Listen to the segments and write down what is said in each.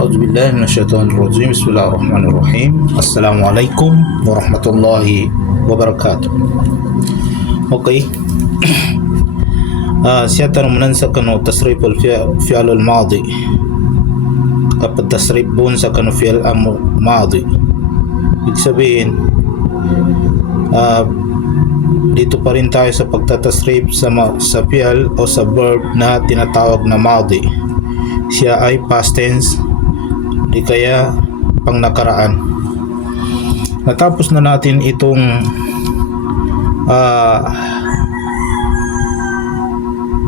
أعوذ بالله من الشيطان الرجيم. بسم الله الرحمن الرحيم. السلام عليكم ورحمة الله وبركاته. Okay. سيادة مننسى كانوا تصريف الفعل الماضي. Kapag tasrif bun sa kanu fi'il madi. Ibig sabihin, dito pa rin tayo sa pagtatasrif sa fi'il o sa verb na tinatawag na madi. Siya ay past tense, di kaya pang nakaraan. Natapos na natin itong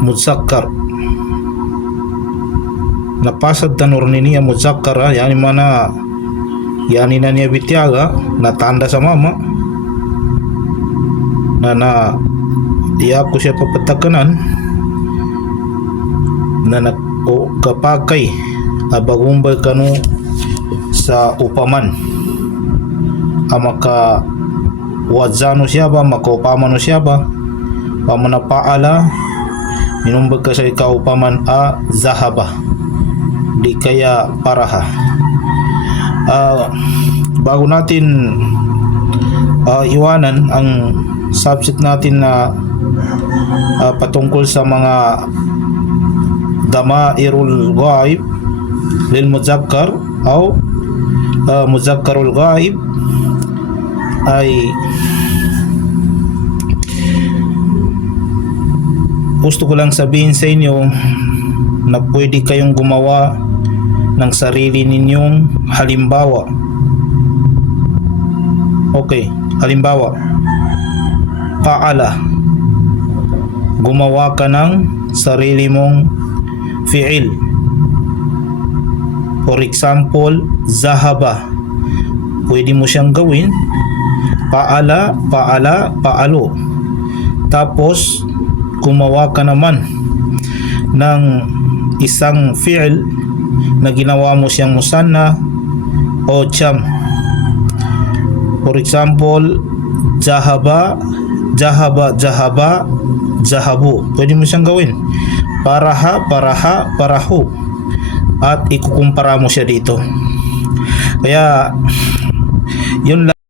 muzakkar. Napasad tanur niya muzakkara, yani mana yani na niya bityaga na tanda sa mama na diya ko siya papatakanan na kapakay abagumbay kanu sa upaman amaka wadzano siya ba makopamano siya ba pamana paala minumbag ka sa ikaupaman zahaba di kaya paraha. Bago natin iwanan ang subject natin na patungkol sa mga damairul ghaib lil muzakkar o muzakkarul ghaib, ay gusto ko lang sabihin sa inyo na pwede kayong gumawa ng sarili ninyong halimbawa. Okay, halimbawa, paala, gumawa ka ng sarili mong fi'il. For example, zahaba, pwede mo siyang gawin paala, paala, paalo. Tapos gumawa ka naman ng isang fi'il na ginawa mo siyang musanna o jam. For example, jahaba, jahaba, jahaba, jahabu. Pwede mo siyang gawin paraha, paraha, parahu, at ikukumpara mo siya dito. Kaya yun lang.